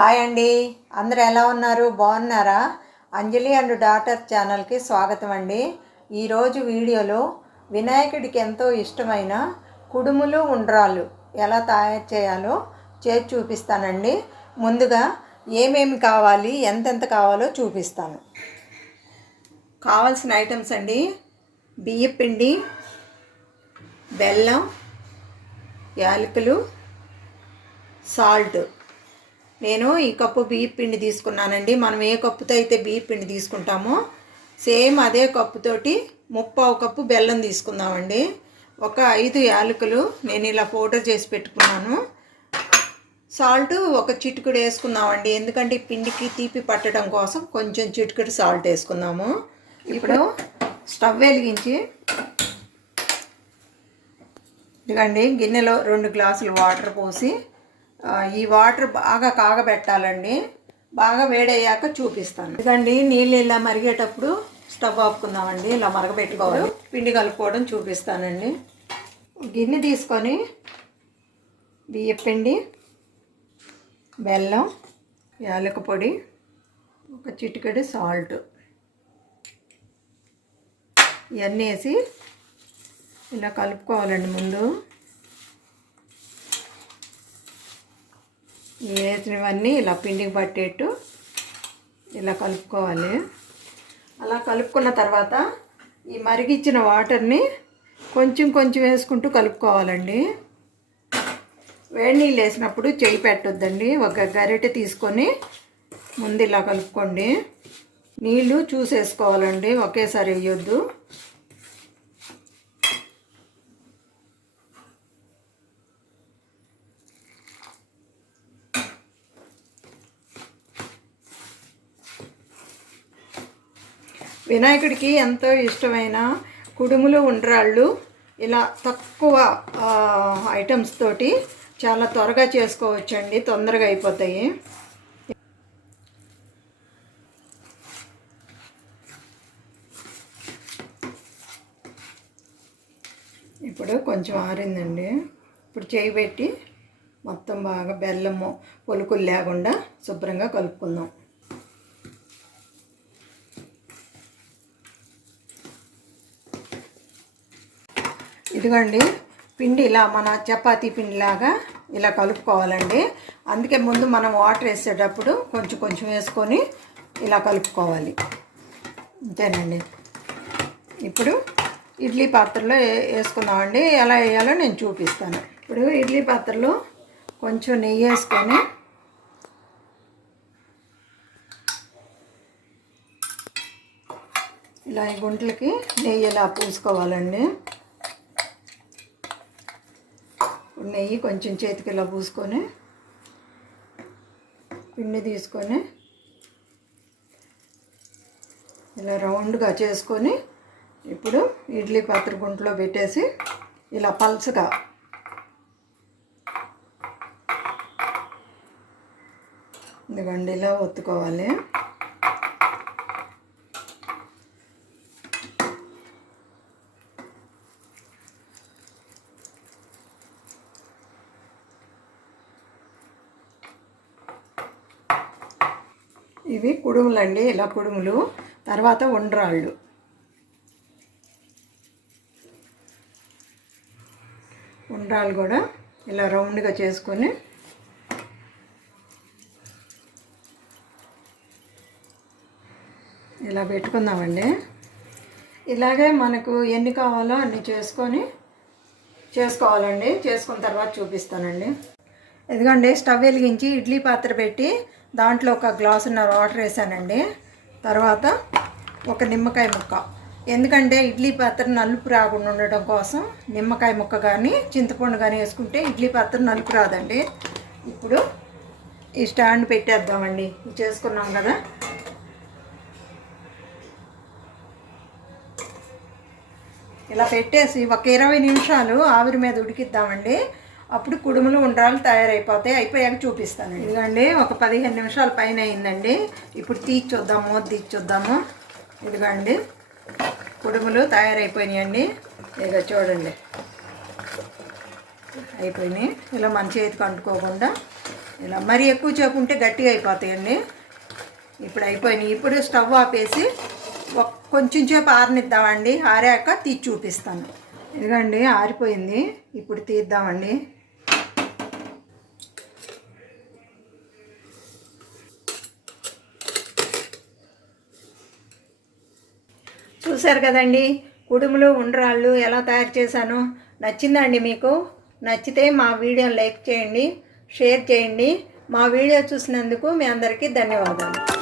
Hi అండి. అందరు ఎలా ఉన్నారు? బాగున్నారా? అంజలి అండ్ డాటర్ ఛానల్కి స్వాగతం అండి. ఈరోజు వీడియోలో వినాయకుడికి ఎంతో ఇష్టమైన కుడుములు ఉండ్రాలు ఎలా తయారు చేయాలో చేసి చూపిస్తానండి. ముందుగా ఏమేమి కావాలి ఎంతెంత కావాలో చూపిస్తాను. కావాల్సిన ఐటమ్స్ అండి. బియ్యపిండి బెల్లం యాలకులు సాల్ట్. నేను ఈ కప్పు బియ్య పిండి తీసుకున్నానండి. మనం ఏ కప్పుతో అయితే బియ్య పిండి తీసుకుంటామో సేమ్ అదే కప్పుతోటి ముప్పావు కప్పు బెల్లం తీసుకుందామండి. ఒక ఐదు యాలకులు నేను ఇలా పౌడర్ చేసి పెట్టుకున్నాను. సాల్ట్ ఒక చిటికుడు వేసుకుందామండి. ఎందుకంటే పిండికి తీపి పట్టడం కోసం కొంచెం చిటికుడు సాల్ట్ వేసుకుందాము. ఇప్పుడు స్టవ్ వెలిగించి ఇదిగండి గిన్నెలో రెండు గ్లాసులు వాటర్ పోసి ఈ వాటర్ బాగా కాగబెట్టాలండి. బాగా వేడయ్యాక చూపిస్తాను. ఇదండి నీళ్ళు ఇలా మరిగేటప్పుడు స్టవ్ ఆపుకుందామండి. ఇలా మరగబెట్టుకోవాలి. పిండి కలుపుకోవడం చూపిస్తానండి. గిన్నె తీసుకొని బియ్యపిండి బెల్లం యాలక పొడి ఒక చిటికెడు సాల్ట్. ఇవన్నీ వేసి ఇలా కలుపుకోవాలండి ముందు. ఈ వేసినవన్నీ ఇలా పిండికి పట్టేట్టు ఇలా కలుపుకోవాలి. అలా కలుపుకున్న తర్వాత ఈ మరిగిచ్చిన వాటర్ని కొంచెం కొంచెం వేసుకుంటూ కలుపుకోవాలండి. వేడి నీళ్ళు వేసినప్పుడు చేయి పెట్టొద్దండి. ఒక గరిటె తీసుకొని ముందు ఇలా కలుపుకోండి. నీళ్ళు చూసేసుకోవాలండి. ఒకేసారి వేయొద్దు. వినాయకుడికి ఎంతో ఇష్టమైన కుడుములు ఉండ్రాళ్ళు. ఇలా తక్కువ ఐటమ్స్ తోటి చాలా త్వరగా చేసుకోవచ్చండి. తొందరగా అయిపోతాయి. ఇప్పుడు కొంచెం ఆరిందండి. ఇప్పుడు చేయి పెట్టి మొత్తం బాగా బెల్లము పొలుకులు లేకుండా శుభ్రంగా కలుపుకుందాం. ఇదిగోండి పిండి ఇలా మన చపాతీ పిండిలాగా ఇలా కలుపుకోవాలండి. అందుకే ముందు మనం వాటర్ వేసేటప్పుడు కొంచెం కొంచెం వేసుకొని ఇలా కలుపుకోవాలి. అంతేనండి ఇప్పుడు ఇడ్లీ పాత్రలో వే- వేసుకుందామండి. ఎలా వేయాలో నేను చూపిస్తాను. ఇప్పుడు ఇడ్లీ పాత్రలో కొంచెం నెయ్యి వేసుకొని ఇలా ఈ గుంటలకి నెయ్యి ఇలా పూసుకోవాలండి ఇప్పుడు నెయ్యి కొంచెం చేతికి ఇలా పూసుకొని పిండి తీసుకొని ఇలా రౌండ్గా చేసుకొని ఇప్పుడు ఇడ్లీ పాత్ర గుంటలో పెట్టేసి ఇలా పల్చగా ఇదిగండి ఇలా ఒత్తుకోవాలి. ఇవి కుడుములండి ఇలా కుడుములు. తర్వాత ఉండ్రాళ్ళు. ఉండ్రాళ్ళు కూడా ఇలా రౌండ్గా చేసుకొని ఇలా పెట్టుకుందామండి. ఇలాగే మనకు ఎన్ని కావాలో అన్ని చేసుకొని చేసుకోవాలండి. చేసుకున్న తర్వాత చూపిస్తానండి. ఇదిగోండి స్టవ్ వెలిగించి ఇడ్లీ పాత్ర పెట్టి దాంట్లో ఒక గ్లాసున్నర వాటర్ వేసానండి. తర్వాత ఒక నిమ్మకాయ ముక్క. ఎందుకంటే ఇడ్లీ పాత్ర నలుపు రాకుండా ఉండటం కోసం నిమ్మకాయ ముక్క కానీ చింతపండు కానీ వేసుకుంటే ఇడ్లీ పాత్ర నలుపు రాదండి. ఇప్పుడు ఈ స్టాండ్ పెట్టేద్దామండి. ఇది చేసుకున్నాం కదా. ఇలా పెట్టేసి ఒక ఇరవై నిమిషాలు ఆవిరి మీద ఉడికిద్దామండి. అప్పుడు కుడుములు ఉండ్రాలు తయారైపోతాయి. అయిపోయాక చూపిస్తాను. ఇదిగండి ఒక పదిహేను నిమిషాల పైన అయిందండి. ఇప్పుడు తీసి చూద్దాము తీసి చూద్దాము. ఇదిగోండి కుడుములు తయారైపోయినాయండి. ఇక చూడండి. అయిపోయినాయి. ఇలా మన చేతికి అంటుకోకుండా ఇలా మరీ ఎక్కువ చేపు ఉంటే గట్టిగా అయిపోతాయండి. ఇప్పుడు అయిపోయినాయి. ఇప్పుడు స్టవ్ ఆపేసి కొంచెం సేపు ఆరనిద్దామండి. ఆరాక తీసి చూపిస్తాను. ఇదిగండి ఆరిపోయింది. ఇప్పుడు తీద్దామండి. చూశారు కదండి. కుడుములు ఉండ్రాళ్ళు ఎలా తయారు చేశానో నచ్చిందండి మీకు? నచ్చితే మా వీడియోని లైక్ చేయండి షేర్ చేయండి. మా వీడియో చూసినందుకు మీ అందరికీ ధన్యవాదాలు.